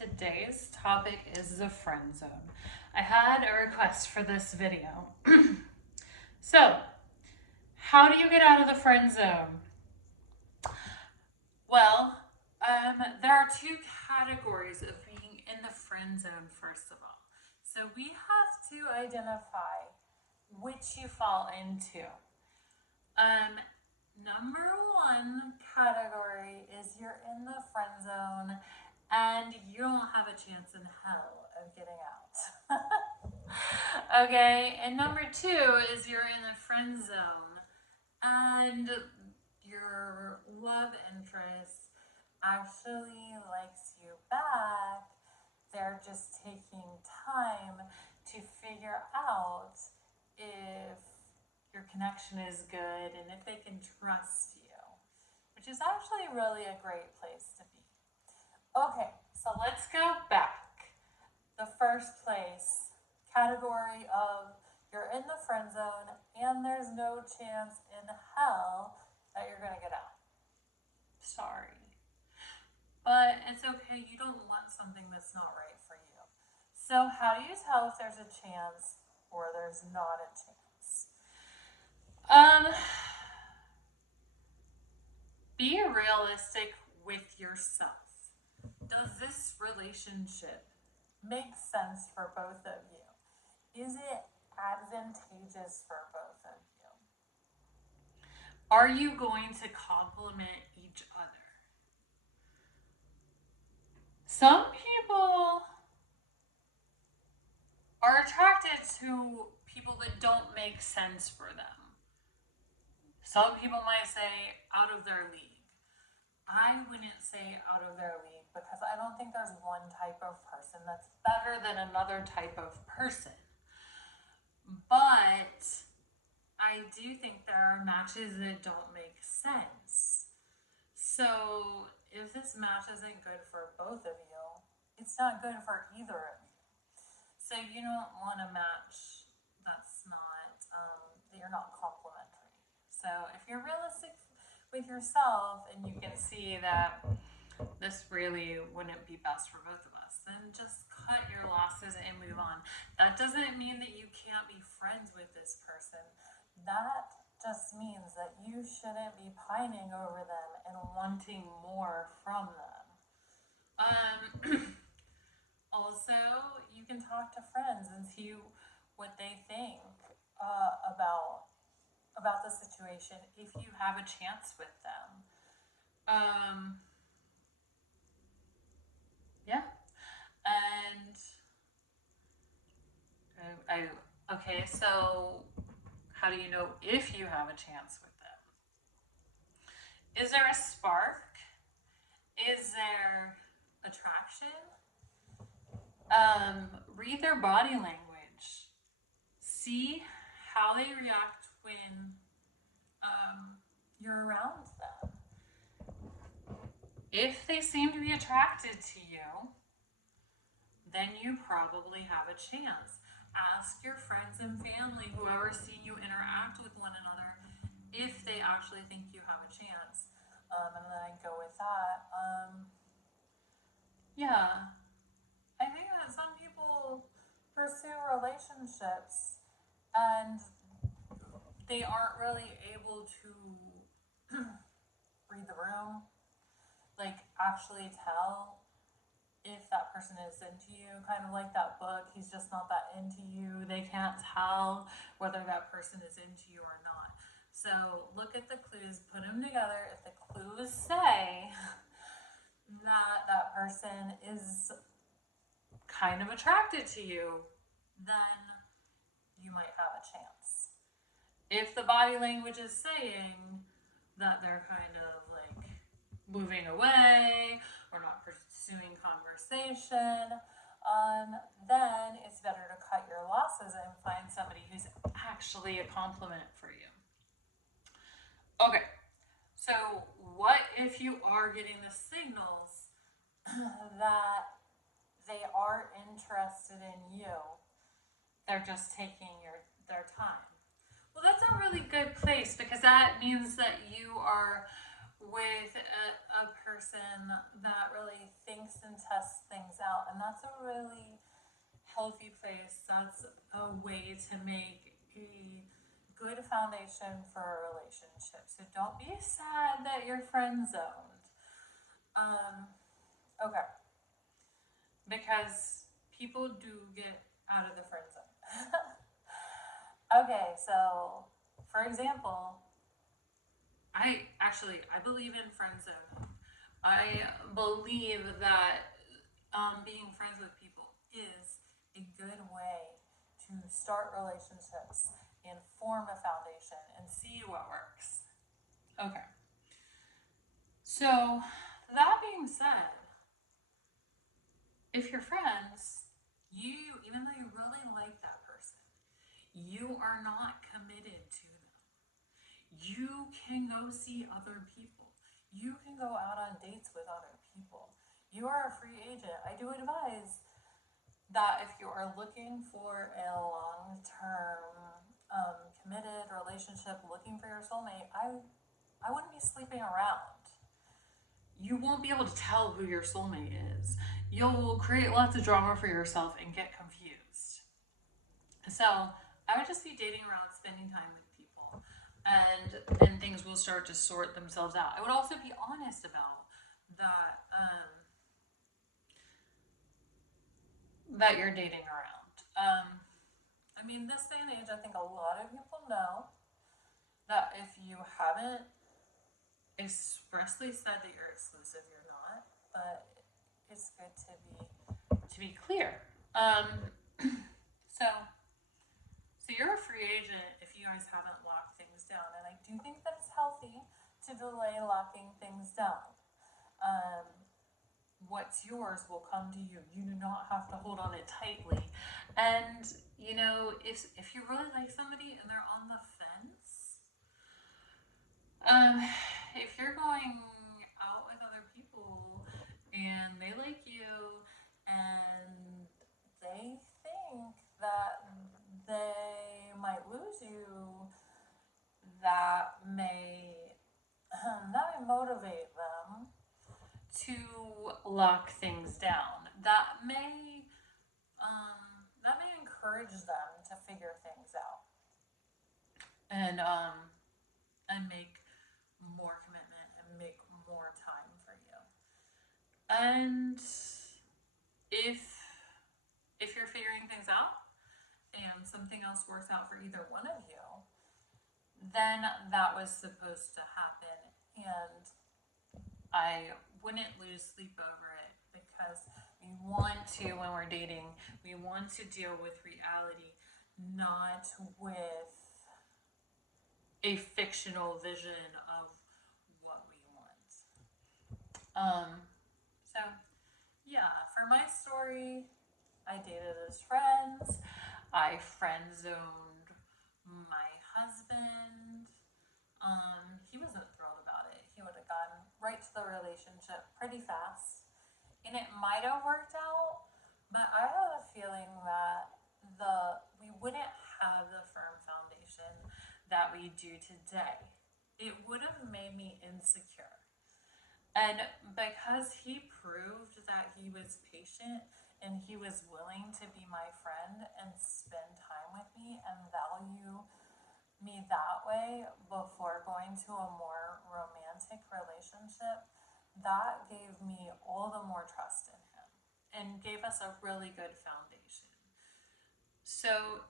Today's topic is the friend zone. I had a request for this video. So, how do you get out of the friend zone? Well, there are two categories of being in the friend zone, first of all. So, we have to identify which you fall into. Number one category is you're in the friend zone and you don't have a chance in hell of getting out. Okay, and number two is you're in the friend zone and your love interest actually likes you back. They're just taking time to figure out if your connection is good and if they can trust you, which is actually really a great place to be. Okay, so let's go back. The first place category of you're in the friend zone and there's no chance in hell that you're going to get out. Sorry. But it's okay, you don't want something that's not right for you. So, how do you tell if there's a chance or there's not a chance? Be realistic with yourself. Does this relationship make sense for both of you? Is it advantageous for both of you? Are you going to complement each other? Some people are attracted to people that don't make sense for them. Some people might say out of their league. I wouldn't say out of their league because I don't think there's one type of person that's better than another type of person. But I do think there are matches that don't make sense. So if this match isn't good for both of you, it's not good for either of you. So you don't want a match that's not, that you're not complementary. So if you're realistic with yourself and you can see that this really wouldn't be best for both of us, then just cut your losses and move on. That doesn't mean that you can't be friends with this person. That just means that you shouldn't be pining over them and wanting more from them. Also, you can talk to friends and see what they think about the situation if you have a chance with them. Yeah, and okay. So, how do you know if you have a chance with them? Is there a spark? Is there attraction? Read their body language. See how they react when you're around them. If they seem to be attracted to you, then you probably have a chance. Ask your friends and family, whoever's seen you interact with one another, if they actually think you have a chance. And then I go with that. Yeah. I think that some people pursue relationships and they aren't really able to read the room, like actually tell if that person is into you, kind of like that book, He's Just Not That Into You. They can't tell whether that person is into you or not. So look at the clues, put them together. If the clues say that that person is kind of attracted to you, then you might have a chance. If the body language is saying that they're kind of like moving away or not pursuing conversation, then it's better to cut your losses and find somebody who's actually a compliment for you. Okay, so what if you are getting the signals that they are interested in you? They're just taking their time. Well, that's a really good place because that means that you are with a person that really thinks and tests things out. And that's a really healthy place. That's a way to make a good foundation for a relationship. So don't be sad that you're friend zoned. Okay. Because people do get out of the friend zone. Okay, so for example, I believe in friend zone. I believe that being friends with people is a good way to start relationships and form a foundation and see what works. Okay. So, that being said, if you're friends, even though you really like that person, you are not committed to them. You can go see other people. You can go out on dates with other people. You are a free agent. I do advise that if you are looking for a long-term, committed relationship, looking for your soulmate, I wouldn't be sleeping around. You won't be able to tell who your soulmate is. You'll create lots of drama for yourself and get confused. So I would just be dating around, spending time with people, and things will start to sort themselves out. I would also be honest about that. That you're dating around. I mean, this day and age, I think a lot of people know that if you haven't expressly said that you're exclusive, you're not. But it's good to be clear. So you're a free agent if you guys haven't locked things down, and I do think that it's healthy to delay locking things down. Um, what's yours will come to you. You do not have to hold on it tightly. And if you really like somebody and they're on the fence, um, if you're going out with other people and they like you and they think that they might lose you, that may motivate them to lock things down. That may encourage them to figure things out and make more commitment and make more time for you. And if you're figuring things out and something else works out for either one of you, then that was supposed to happen, and I wouldn't lose sleep over it, because we want to, when we're dating, we want to deal with reality, not with a fictional vision of what we want. So yeah, for my story, I dated as friends. I friend zoned my husband. He wasn't thrilled about it. He would have gone right to the relationship pretty fast. And it might have worked out, but I have a feeling that we wouldn't have the firm foundation that we do today. It would have made me insecure. And because he proved that he was patient and he was willing to be my friend and spend time with me and value me that way before going to a more romantic relationship, that gave me all the more trust in him and gave us a really good foundation. So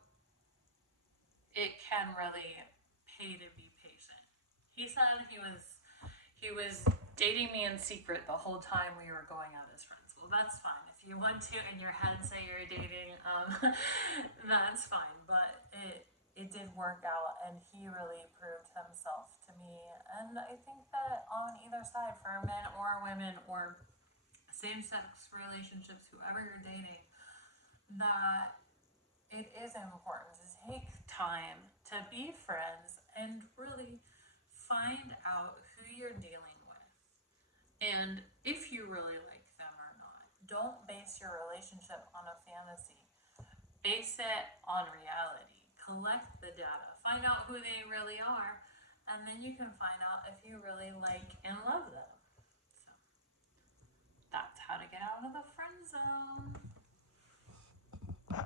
it can really pay to be patient. He said he was dating me in secret the whole time we were going out as friends. Well, that's fine. If you want to in your head say you're dating, that's fine. But it did work out, and he really proved himself to me. And I think that on either side, for men or women or same-sex relationships, whoever you're dating, that it is important to take time to be friends and really find out who you're dealing with and if you really like them or not. Don't base your relationship on a fantasy. Base it on reality. Collect the data. Find out who they really are and then you can find out if you really like and love them. So that's how to get out of the friend zone.